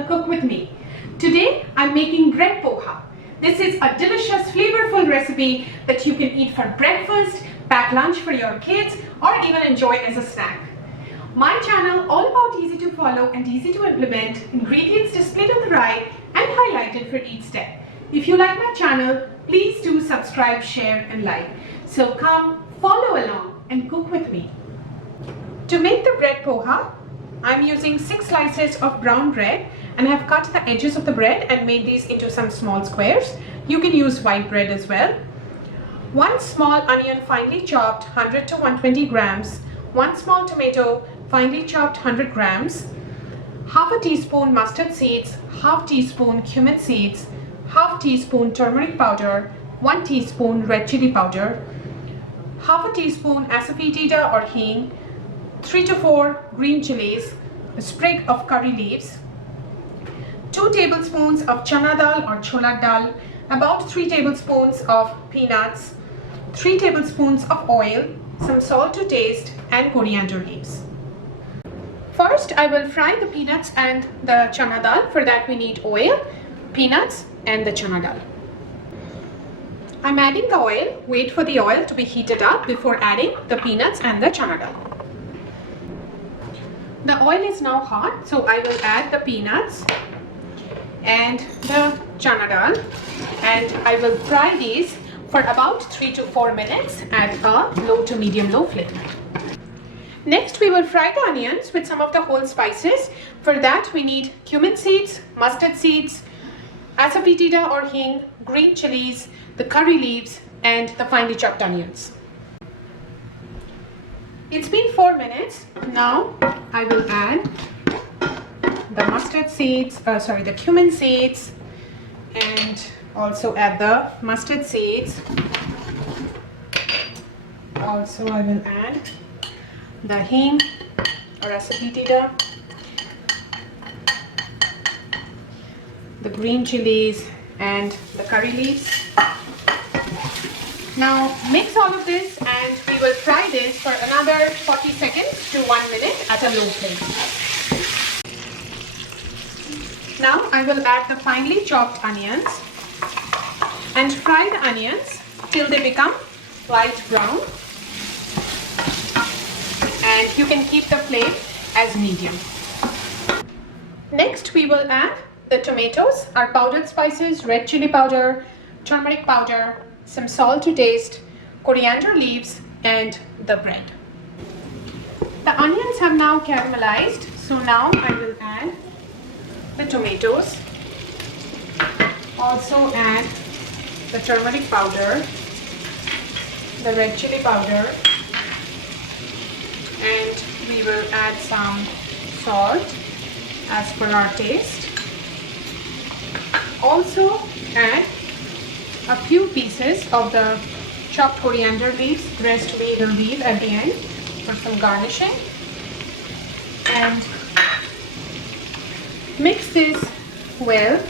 channel Cook With Me. Today I'm making bread poha. This is a delicious, flavorful recipe that you can eat for breakfast, pack lunch for your kids, or even enjoy as a snack. My channel all about easy to follow and easy to implement, ingredients displayed on the right and highlighted for each step. If you like my channel, please do subscribe, share and like. So come follow along and cook with me. To make the bread poha, I'm using 6 slices of brown bread and have cut the edges of the bread and made these into some small squares. You can use white bread as well. 1 small onion finely chopped 100 to 120 grams, 1 small tomato finely chopped 100 grams, half a teaspoon mustard seeds, half teaspoon cumin seeds, half teaspoon turmeric powder, 1 teaspoon red chili powder, half a teaspoon asafoetida or hing, 3 to 4 green chilies, a sprig of curry leaves, 2 tablespoons of chana dal or chola dal, about 3 tablespoons of peanuts, 3 tablespoons of oil, some salt to taste and coriander leaves. First I will fry the peanuts and the chana dal. For that we need oil, peanuts and the chana dal. I'm adding the oil. Wait for the oil to be heated up before adding the peanuts and the chana dal. The oil is now hot, so I will add the peanuts and the chana dal, and I will fry these for about 3 to 4 minutes at a low to medium low flame. Next we will fry the onions with some of the whole spices. For that we need cumin seeds, mustard seeds, asafoetida or hing, green chilies, the curry leaves and the finely chopped onions. It's been 4 minutes. Now I will add the mustard seeds, the cumin seeds, and also add the mustard seeds. Also I will add the hing or asafoetida, the green chilies and the curry leaves. Now mix all of this and we will fry this for another 40 seconds to 1 minute at a low flame. Now I will add the finely chopped onions and fry the onions till they become light brown, and you can keep the flame as medium. Next we will add the tomatoes, our powdered spices, red chili powder, turmeric powder, some salt to taste, coriander leaves and the bread. The onions have now caramelized, so now I will add the tomatoes, also add the turmeric powder, the red chili powder, and we will add some salt as per our taste. Also add a few pieces of the chopped coriander leaves. Rest we will leave at the end for some garnishing, and mix this well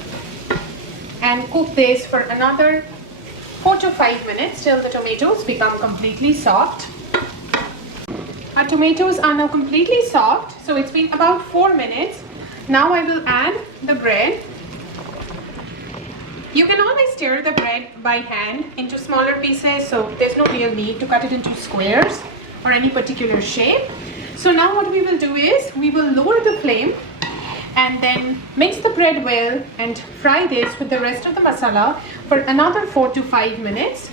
and cook this for another 4 to 5 minutes till the tomatoes become completely soft. Our tomatoes are now completely soft, so it's been about 4 minutes. Now I will add the bread. You can always stir the bread by hand into smaller pieces, so there's no real need to cut it into squares or any particular shape. So now what we will do is we will lower the flame and then mix the bread well and fry this with the rest of the masala for another 4 to 5 minutes.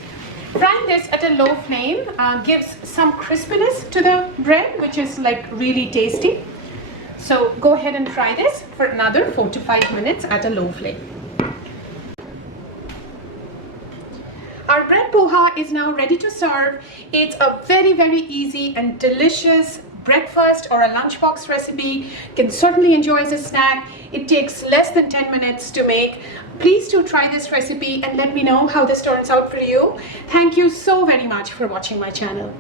Frying this at a low flame gives some crispiness to the bread, which is like really tasty. So go ahead and fry this for another 4 to 5 minutes at a low flame. Our bread poha is now ready to serve. It's a very easy and delicious breakfast or a lunchbox recipe. Can certainly enjoy as a snack. It takes less than 10 minutes to make. Please do try this recipe and let me know how this turns out for you. Thank you so very much for watching my channel.